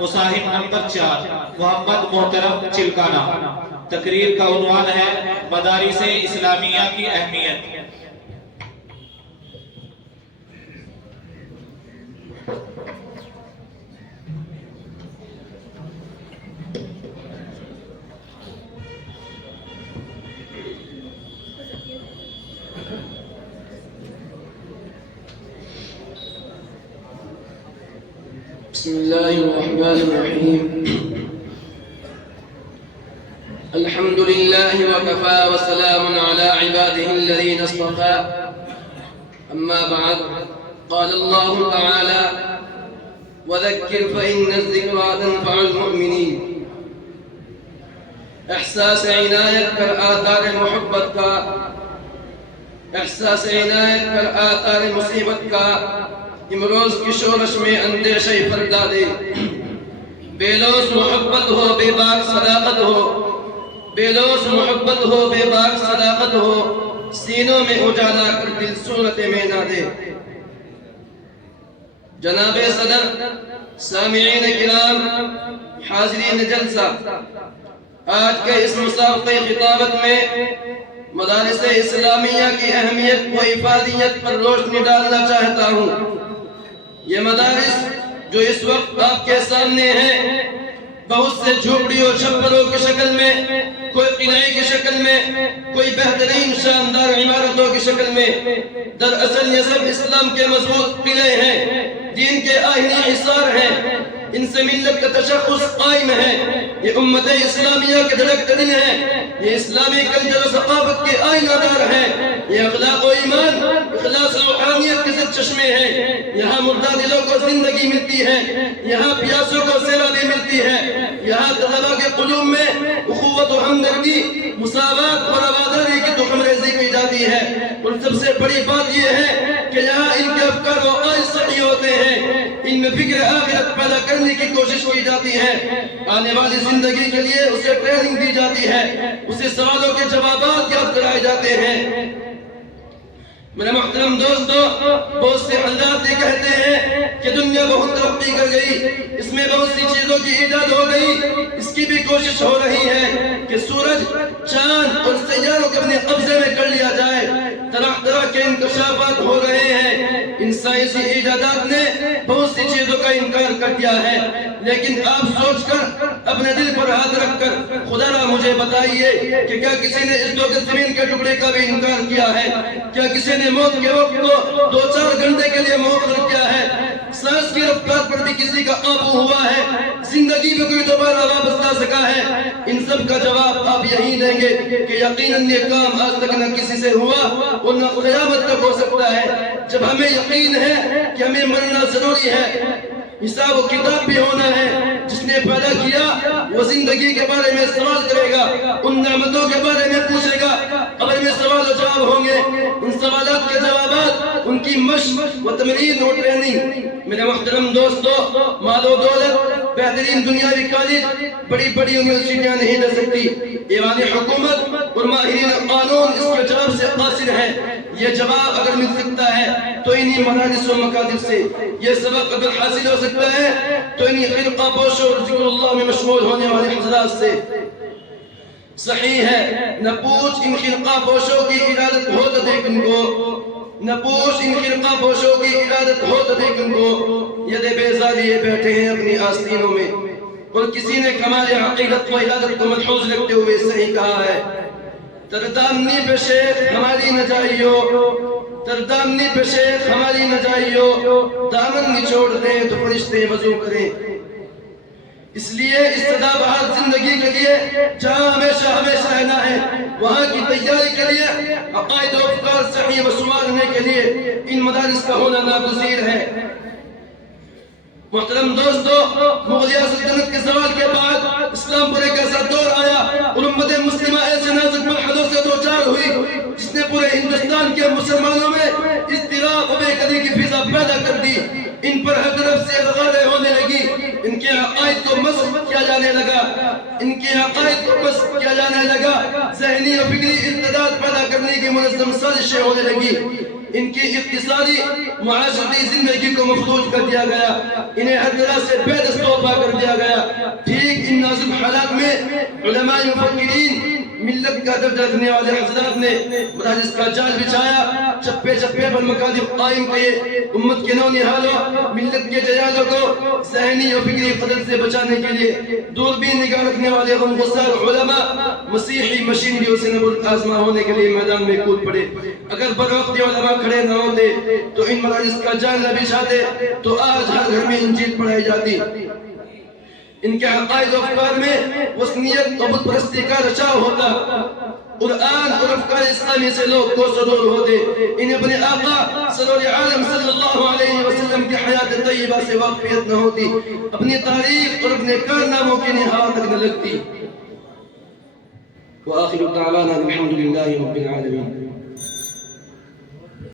مصاحب number 4 محمد محترم چلکانہ۔ تقریر کا عنوان ہے مدارس اسلامیہ کی اہمیت۔ بسم الله الرحمن الرحيم الحمد لله وكفى وسلام على عباده الذين اصطفى أما بعد قال الله تعالى وذكر فإن الذكرى تنفع المؤمنين۔ احساس عنایت کر آثار محبت کا، احساس عنایت کر آثار مصیبت کا امروز کی شورش میں اندیشہ فردا دے۔ بے لوث محبت ہو، بے باک صداقت ہو، بے لوث محبت ہو، بے باک صداقت ہو، سینوں میں اجالا کر دل صورت میں نہ دے۔ جناب صدر، سامعین کرام، حاضرین جلسہ، آج کے اس مسابقہ خطابت میں مدارس اسلامیہ کی اہمیت و افادیت پر روشنی ڈالنا چاہتا ہوں۔ یہ مدارس جو اس وقت آپ کے سامنے ہیں، بہت سے جھوپڑیوں چھپروں کی شکل میں، کوئی قلعے کی شکل میں، کوئی بہترین شاندار عمارتوں کی شکل میں، دراصل یہ سب اسلام کے مضبوط قلعے ہیں، دین کے آئینی حصار ہیں، ان سے ملت کا تشخص قائم ہے۔ یہ امت اسلامیہ کے دھڑکتے دل ہیں، یہ اسلامی کلچر و ثقافت کے آئینہ دار ہیں، یہ اخلاق و ایمان، اخلاص و روحانیت کے سچ چشمے ہیں۔ یہاں مردہ دلوں کو زندگی ملتی ہے، یہاں پیاسوں کو سیرابی ملتی ہے، یہاں طلباء کے قلوب میں اخوت و ہمدردی، مساوات اور رواداری کی تخم ریزی کی جاتی ہے۔ اور سب سے بڑی بات یہ ہے کہ یہاں ان کے افکار و عقائد صحیح ہوتے ہیں، ان میں فکر آخرت پیدا کرنے کی کوشش کی جاتی ہے، آنے والی زندگی کے لیے اسے ٹریننگ دی جاتی ہے، اسے سوالوں کے جوابات یاد کرائے جاتے ہیں۔ میرے محترم دوستو، بہت سے حضرات یہ کہتے ہیں کہ دنیا بہت ترقی کر گئی، اس میں بہت سی چیزوں کی ایجاد ہو گئی، اس کی بھی کوشش ہو رہی ہے کہ سورج، چاند اور سیاروں کو اپنے قبضے میں کر لیا جائے، طرح طرح کے انکشافات ہو رہے ہیں۔ ان سائنسی ایجادات نے بہت سی چیزوں کا انکار کر دیا ہے، لیکن آپ سوچ کر، اپنے دل پر ہاتھ رکھ کر خدا را مجھے بتائیے کہ کیا کسی نے اس 2 گز زمین کے ٹکڑے کا بھی انکار کیا ہے؟ کیا کسی نے موت کے وقت کو 2-4 گھنٹے کے لیے مؤخر کیا ہے؟ سانس کی رفتار پر بھی کسی کا قابو ہوا ہے؟ زندگی میں کوئی دوبارہ واپس لا سکا ہے؟ ان سب کا جواب آپ یہی دیں گے کہ یقیناً یہ کام آج تک نہ کسی سے ہوا اور نہ قیامت تک ہو سکتا ہے۔ جب ہمیں یقین ہے کہ ہمیں مرنا ضروری ہے، حساب و کتاب بھی ہونا ہے، جس نے پیدا کیا وہ زندگی کے بارے میں سوال کرے گا، ان نعمتوں کے بارے میں پوچھے گا، قبر میں سوال و جواب ہوں گے، ان سوالات کے جوابات، ان کی مشق و تمرین و ٹریننگ۔ میرے محترم دوستو، مال و دولت، بہترین دنیاوی کالج، بڑی بڑی یونیورسٹیاں نہیں دے سکتی۔ ایوان حکومت اور ماہرین قانون اس کے جواب سے قاصر ہیں۔ یہ جواب اگر مل سکتا ہے تو انہی مدارس و مکاتب سے، یہ سبق اگر حاصل ہو سکتا ہے تو انہی فرقہ پوشوں اور ذکر اللہ میں مشغول ہونے والے حضرات سے۔ صحیح ہے، نہ پوچھ ان فرقہ پوشوں کی ارادت ہو تو دیکھ ان کو، نہ پوچھ ان فرقہ پوشوں کی ارادت ہو تو دیکھ ان کو، ید بیزار لیے بیٹھے ہیں اپنی آستینوں میں۔ اور کسی نے کمال عقیدت و ارادت کو ملحوظ رکھتے ہوئے صحیح کہا ہے، تردامنی پہ شیخ ہماری نہ جائیو، تردامنی پہ شیخ ہماری نہ جائیو، دامن نچوڑ دیں تو فرشتے وضو کریں۔ اس لیے اس سدا بہار زندگی کے لیے جہاں ہمیشہ رہنا ہے، وہاں کی تیاری کے لیے، عقائد و افکار صحیح و سنوارنے کے لیے ان مدارس کا ہونا ناگزیر ہے۔ محترم دوستو، مغلیہ سلطنت کے زوال کے بعد اسلام پر ایک ایسا دور آیا اور امت مسلمہ ایسے نازک مرحلوں سے دوچار ہوئی جس نے پورے ہندوستان کے مسلمانوں میں اضطراب و بے قدری کی فضا پیدا کر دی۔ ان پر ہر طرف سے غاریں ہونے لگی، ان کے عقائد کو مسخ کیا جانے لگا، ان کے عقائد کو مسخ کیا جانے لگا، ذہنی و فکری ارتداد پیدا کرنے کی منظم سازشیں ہونے لگی۔ ان کی اقتصادی معاشرتی زندگی کو مفلوج کر دیا گیا، انہیں ہر طرح سے بے دستور کر دیا گیا۔ ٹھیک ان نازک حالات میں علماء مفکرین، ملت کا درد رکھنے والے حضرات نے مدارس کا جال بچھایا، چپے چپے پر مکاتب قائم کیے، امت کے نونہالوں، ملت کے جیالوں کو ذہنی اور فکری قتل سے بچانے کے لیے دوربین نگاہ رکھنے والے غمگسار علماء مسیحی مشینریوں سے نبرد آزما ہونے کے لیے میدان میں کود پڑے۔ اگر بروقت علماء کھڑے نہ ہوتے تو ان مدارس کا جال نہ بچھاتے تو آج ہر گھر میں انجیل پڑھائی جاتی۔ ان کے عقائد و افکار میں وثنیت و بت پرستی کا رچاؤ ہوتا، قرآن اور افکار اسلامی سے لوگ کوسوں دور ہوتے، انہیں اپنے آقا سرور عالم صلی اللہ علیہ وسلم کی حیات طیبہ سے واقفیت نہ ہوتی، اپنی تاریخ اور اپنے کارناموں کی نہاد تک نہ لگتی۔ وآخر دعوانا الحمد للہ رب العالمین۔